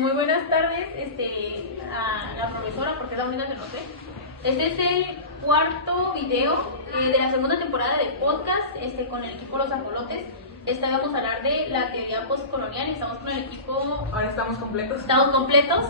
Muy buenas tardes a la profesora, porque es la única que no sé. Este es el cuarto video de la segunda temporada de podcast con el equipo Los Ajolotes. Vamos a hablar de la teoría postcolonial y estamos con el equipo... Ahora estamos completos. ¿Estamos completos?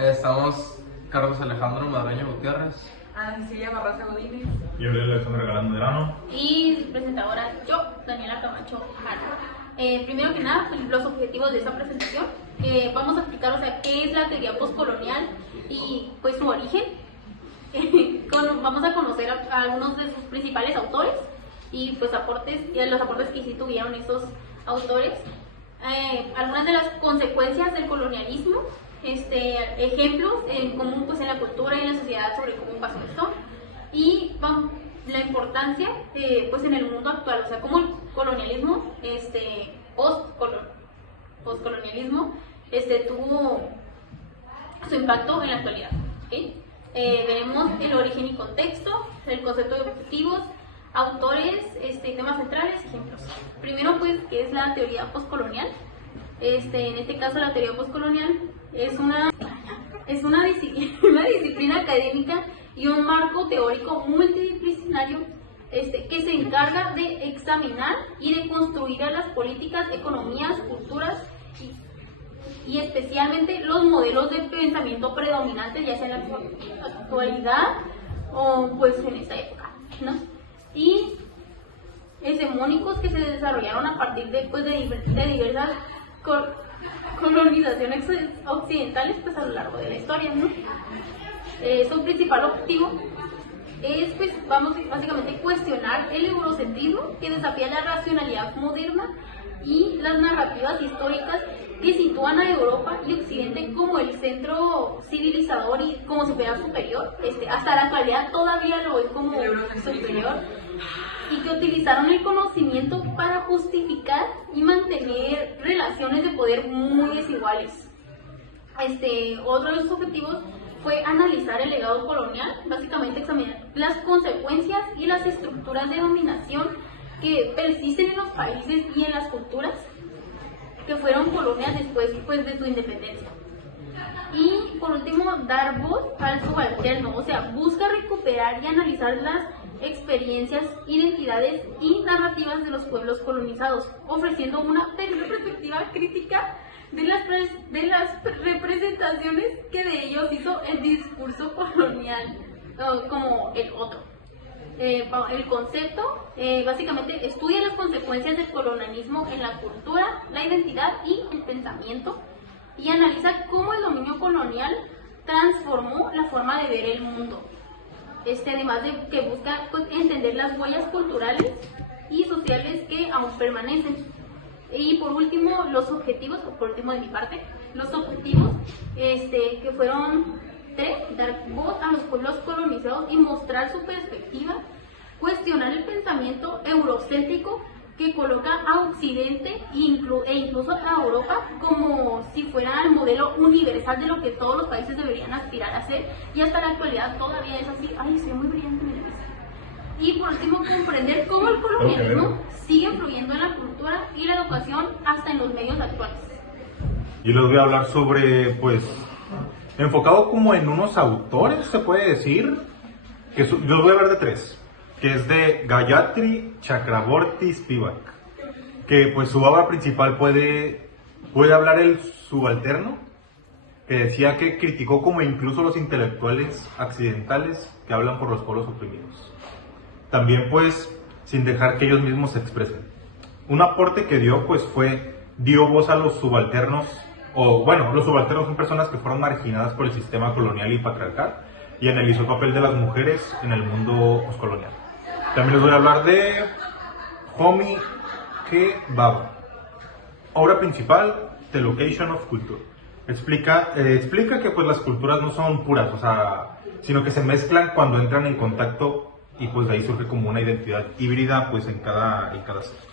Estamos Carlos Alejandro Madraño Gutiérrez, Ana Cecilia Barraza Godínez. Yo soy Alexandra Galán Medrano. Y presentadora yo, Daniela Camacho Jara. Primero que nada, pues, los objetivos de esta presentación. Vamos a explicar, qué es la teoría postcolonial y pues su origen. Vamos a conocer a algunos de sus principales autores y pues los aportes que sí tuvieron esos autores. Algunas de las consecuencias del colonialismo, ejemplos en común pues en la cultura y en la sociedad sobre cómo pasó esto, y la importancia pues en el mundo actual, cómo el colonialismo, postcolonialismo tuvo su impacto en la actualidad. ¿Okay? Veremos el origen y contexto, el concepto de objetivos, autores, temas centrales, ejemplos. Primero pues, ¿qué es la teoría postcolonial? En este caso la teoría postcolonial es una disciplina académica y un marco teórico multidisciplinario que se encarga de examinar y de construir a las políticas, economías, culturas y especialmente los modelos de pensamiento predominantes, ya sea en la actualidad o pues en esta época, ¿no? Y hegemónicos que se desarrollaron a partir de diversas colonizaciones occidentales pues a lo largo de la historia, ¿no? Su principal objetivo es pues básicamente cuestionar el eurocentrismo que desafía la racionalidad moderna y las narrativas históricas que sitúan a Europa y Occidente como el centro civilizador y como si fuera superior. Hasta la actualidad todavía lo ven como superior, y que utilizaron el conocimiento para justificar y mantener relaciones de poder muy desiguales. Otro de sus objetivos fue analizar el legado colonial, básicamente examinar las consecuencias y las estructuras de dominación que persisten en los países y en las culturas que fueron colonias después pues, de su independencia. Y por último, dar voz al subalterno, busca recuperar y analizar las experiencias, identidades y narrativas de los pueblos colonizados, ofreciendo una perspectiva crítica de las representaciones que de ellos hizo el discurso colonial, como el otro. El concepto básicamente estudia las consecuencias del colonialismo en la cultura, la identidad y el pensamiento, y analiza cómo el dominio colonial transformó la forma de ver el mundo. Además de que busca entender las huellas culturales y sociales que aún permanecen. Y por último, los objetivos, de mi parte, los objetivos que fueron 3: dar voz a los pueblos colonizados y mostrar su perspectiva, cuestionar el pensamiento eurocéntrico que coloca a Occidente e incluso a Europa como si fuera el modelo universal de lo que todos los países deberían aspirar a ser, y hasta la actualidad todavía es así. Ay, soy muy brillante, mira. Y por último, comprender cómo el colonialismo sigue influyendo en la cultura y la educación hasta en los medios actuales. Yo les voy a hablar sobre, pues, enfocado como en unos autores, se puede decir, que yo les voy a hablar de 3, que es de Gayatri Chakraborty Spivak, que pues su obra principal puede hablar el subalterno, que decía que criticó como incluso los intelectuales occidentales que hablan por los pueblos oprimidos. También pues sin dejar que ellos mismos se expresen. Un aporte que dio pues dio voz a los subalternos, los subalternos son personas que fueron marginadas por el sistema colonial y patriarcal, y analizó el papel de las mujeres en el mundo postcolonial. También les voy a hablar de Homi K. Bhabha. Obra principal, The Location of Culture. Explica que pues las culturas no son puras, sino que se mezclan cuando entran en contacto, y pues de ahí surge como una identidad híbrida pues en cada ser.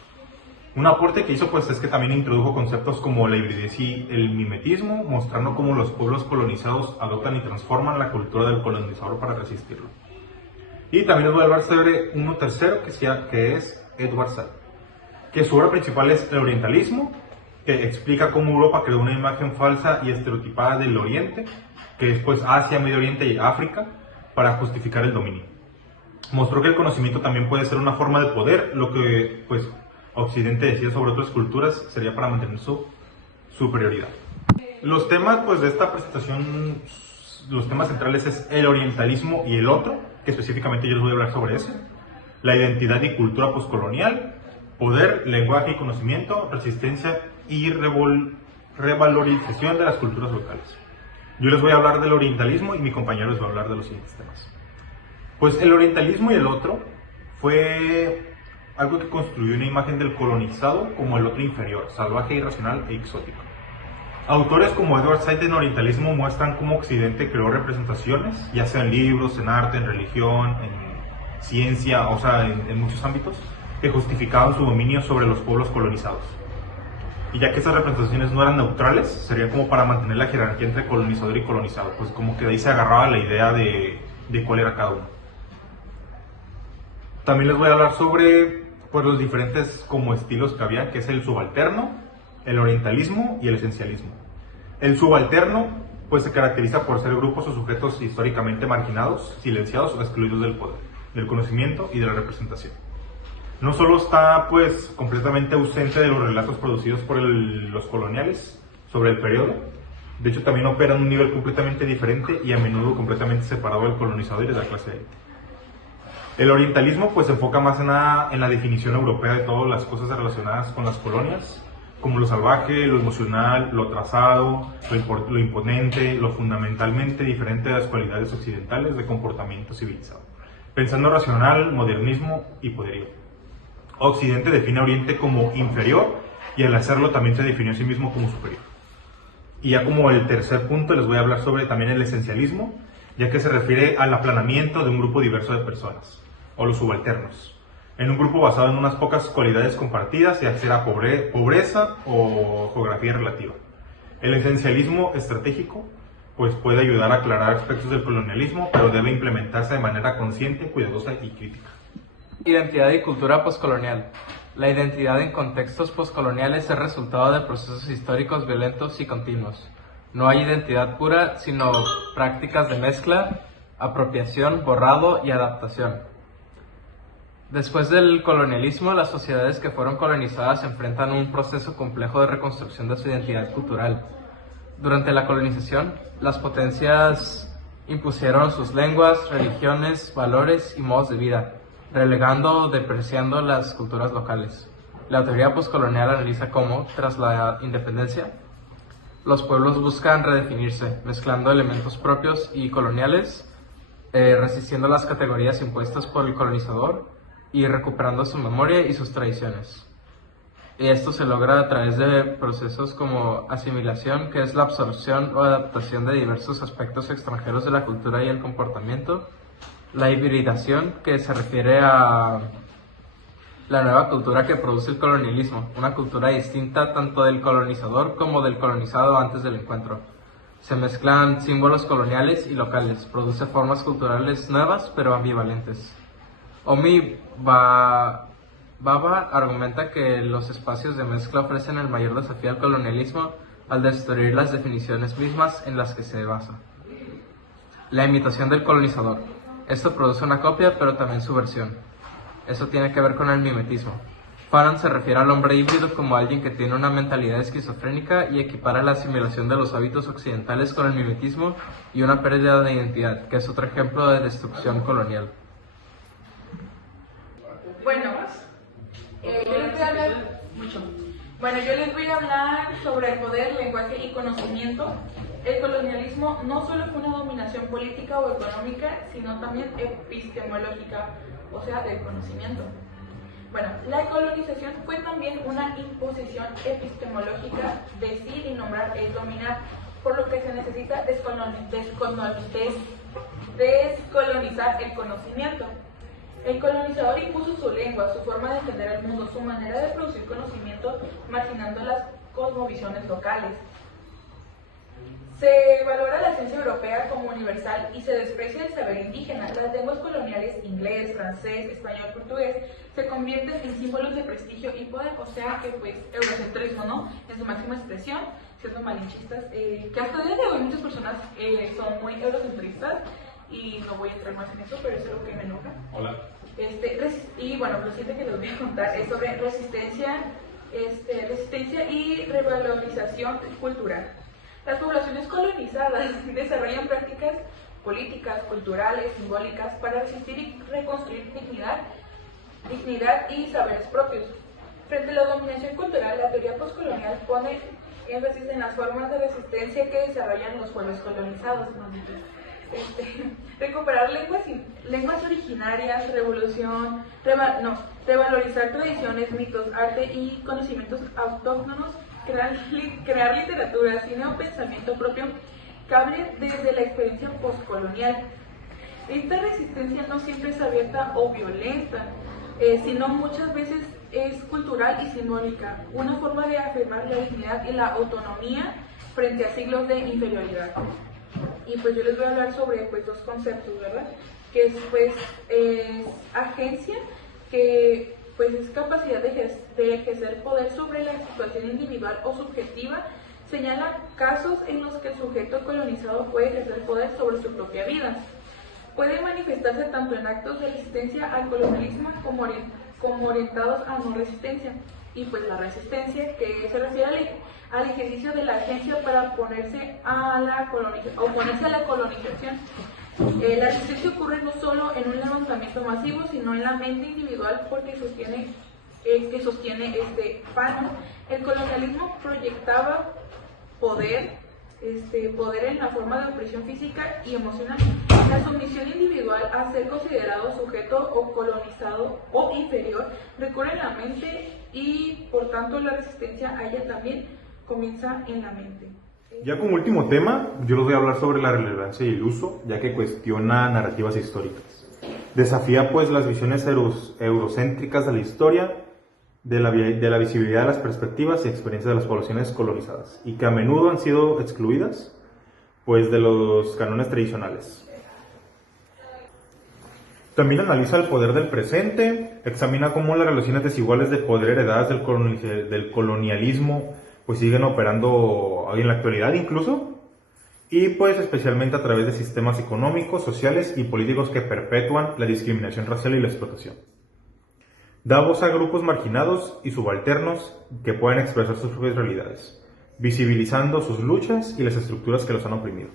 Un aporte que hizo pues es que también introdujo conceptos como la hibridez y el mimetismo, mostrando cómo los pueblos colonizados adoptan y transforman la cultura del colonizador para resistirlo. Y también les voy a hablar sobre uno tercero que es Edward Said, que su obra principal es el orientalismo, que explica cómo Europa creó una imagen falsa y estereotipada del Oriente, que es pues Asia, Medio Oriente y África, para justificar el dominio. Mostró que el conocimiento también puede ser una forma de poder, lo que pues Occidente decía sobre otras culturas sería para mantener su superioridad. Los temas pues de esta presentación, los temas centrales es el orientalismo y el otro, que específicamente yo les voy a hablar sobre eso, la identidad y cultura postcolonial, poder, lenguaje y conocimiento, resistencia y revalorización de las culturas locales. Yo les voy a hablar del orientalismo y mi compañero les va a hablar de los siguientes temas. Pues el orientalismo y el otro fue algo que construyó una imagen del colonizado como el otro inferior, salvaje, irracional e exótico. Autores como Edward Said en orientalismo muestran cómo Occidente creó representaciones, ya sea en libros, en arte, en religión, en ciencia, o sea, en muchos ámbitos, que justificaban su dominio sobre los pueblos colonizados. Y ya que esas representaciones no eran neutrales, sería como para mantener la jerarquía entre colonizador y colonizado, pues como que de ahí se agarraba la idea de cuál era cada uno. También les voy a hablar sobre pues, los diferentes como estilos que había, que es el subalterno, el orientalismo y el esencialismo. El subalterno pues se caracteriza por ser grupos o sujetos históricamente marginados, silenciados o excluidos del poder, del conocimiento y de la representación. No solo está pues completamente ausente de los relatos producidos por los coloniales sobre el periodo, de hecho también opera en un nivel completamente diferente y a menudo completamente separado del colonizador y de la clase élite. El orientalismo pues se enfoca más en la definición europea de todas las cosas relacionadas con las colonias, como lo salvaje, lo emocional, lo trazado, lo imponente, lo fundamentalmente diferente de las cualidades occidentales de comportamiento civilizado, pensando racional, modernismo y poderío. Occidente define a Oriente como inferior y al hacerlo también se definió a sí mismo como superior. Y ya como el tercer punto les voy a hablar sobre también el esencialismo, ya que se refiere al aplanamiento de un grupo diverso de personas, o los subalternos, en un grupo basado en unas pocas cualidades compartidas, ya sea pobreza o geografía relativa. El esencialismo estratégico pues puede ayudar a aclarar aspectos del colonialismo, pero debe implementarse de manera consciente, cuidadosa y crítica. Identidad y cultura postcolonial. La identidad en contextos postcoloniales es resultado de procesos históricos violentos y continuos. No hay identidad pura, sino prácticas de mezcla, apropiación, borrado y adaptación. Después del colonialismo, las sociedades que fueron colonizadas se enfrentan a un proceso complejo de reconstrucción de su identidad cultural. Durante la colonización, las potencias impusieron sus lenguas, religiones, valores y modos de vida, relegando o depreciando las culturas locales. La teoría postcolonial analiza cómo, tras la independencia, los pueblos buscan redefinirse, mezclando elementos propios y coloniales, resistiendo las categorías impuestas por el colonizador y recuperando su memoria y sus tradiciones. Y esto se logra a través de procesos como asimilación, que es la absorción o adaptación de diversos aspectos extranjeros de la cultura y el comportamiento, la hibridación, que se refiere a la nueva cultura que produce el colonialismo, una cultura distinta tanto del colonizador como del colonizado antes del encuentro. Se mezclan símbolos coloniales y locales, produce formas culturales nuevas pero ambivalentes. Homi Bhabha argumenta que los espacios de mezcla ofrecen el mayor desafío al colonialismo al destruir las definiciones mismas en las que se basa. La imitación del colonizador. Esto produce una copia, pero también su versión. Eso tiene que ver con el mimetismo. Fanon se refiere al hombre híbrido como alguien que tiene una mentalidad esquizofrénica y equipara la asimilación de los hábitos occidentales con el mimetismo y una pérdida de identidad, que es otro ejemplo de destrucción colonial. Yo les voy a hablar sobre el poder, lenguaje y conocimiento. El colonialismo no solo fue una dominación política o económica, sino también epistemológica, o sea, del conocimiento. La colonización fue también una imposición epistemológica. Decir y nombrar es dominar, por lo que se necesita descolonizar el conocimiento. El colonizador impuso su lengua, su forma de entender el mundo, su manera de producir conocimiento, marginando las cosmovisiones locales. Se valora la ciencia europea como universal y se desprecia el saber indígena. Las lenguas coloniales, inglés, francés, español, portugués, se convierten en símbolos de prestigio y poder, o sea que pues eurocentrismo, ¿no? En su máxima expresión, siendo malinchistas, que hasta el día de hoy muchas personas son muy eurocentristas y no voy a entrar más en eso, pero eso es lo que me enoja. Hola. Y bueno, lo siguiente que les voy a contar es sobre resistencia y revalorización cultural. Las poblaciones colonizadas desarrollan prácticas políticas, culturales, simbólicas para resistir y reconstruir dignidad y saberes propios. Frente a la dominación cultural, la teoría postcolonial pone énfasis en las formas de resistencia que desarrollan los pueblos colonizados. Recuperar lenguas originarias, revalorizar tradiciones, mitos, arte y conocimientos autóctonos, crear literatura, cine o pensamiento propio cable desde la experiencia postcolonial. Esta resistencia no siempre es abierta o violenta, sino muchas veces es cultural y simbólica, una forma de afirmar la dignidad y la autonomía frente a siglos de inferioridad. Y pues yo les voy a hablar sobre pues, dos conceptos, ¿verdad? Que es pues agencia, que pues es capacidad de ejercer poder sobre la situación individual o subjetiva. Señala casos en los que el sujeto colonizado puede ejercer poder sobre su propia vida. Puede manifestarse tanto en actos de resistencia al colonialismo como orientados a no resistencia. Y pues la resistencia, que se refiere al ejercicio de la agencia para oponerse a la colonización. La resistencia ocurre no solo en un levantamiento masivo, sino en la mente individual porque sostiene Fanon. El colonialismo proyectaba poder en la forma de opresión física y emocional. La sumisión individual a ser considerado sujeto o colonizado o inferior recurre en la mente y por tanto la resistencia a ella también comienza en la mente. Ya como último tema, yo les voy a hablar sobre la relevancia y el uso, ya que cuestiona narrativas históricas. Desafía pues las visiones eurocéntricas de la historia, de la visibilidad de las perspectivas y experiencias de las poblaciones colonizadas, y que a menudo han sido excluidas pues de los cánones tradicionales. También analiza el poder del presente, examina cómo las relaciones desiguales de poder heredadas del colonialismo pues siguen operando en la actualidad incluso, y pues especialmente a través de sistemas económicos, sociales y políticos que perpetúan la discriminación racial y la explotación. Da voz a grupos marginados y subalternos que pueden expresar sus propias realidades, visibilizando sus luchas y las estructuras que los han oprimido.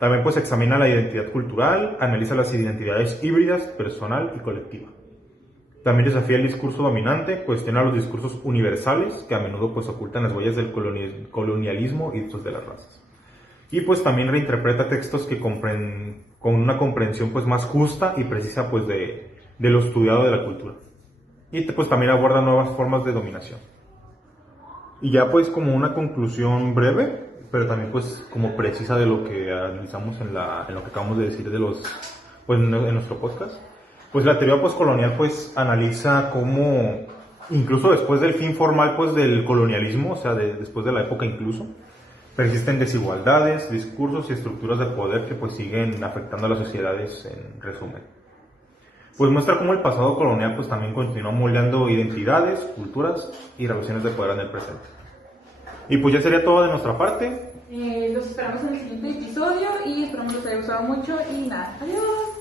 También pues examina la identidad cultural, analiza las identidades híbridas, personal y colectiva. También desafía el discurso dominante, cuestiona los discursos universales que a menudo pues ocultan las huellas del colonialismo y de las razas. Y pues también reinterpreta textos que con una comprensión pues más justa y precisa pues de lo estudiado de la cultura. Y pues también aborda nuevas formas de dominación. Y ya pues como una conclusión breve, pero también pues como precisa de lo que analizamos en lo que acabamos de decir en nuestro podcast, pues la teoría postcolonial pues analiza cómo incluso después del fin formal pues del colonialismo, o sea después de la época incluso, persisten desigualdades, discursos y estructuras de poder que pues siguen afectando a las sociedades en resumen. Pues muestra cómo el pasado colonial pues también continuó moldeando identidades, culturas y relaciones de poder en el presente. Y pues ya sería todo de nuestra parte. Los esperamos en el siguiente episodio y esperamos que les haya gustado mucho y nada, adiós.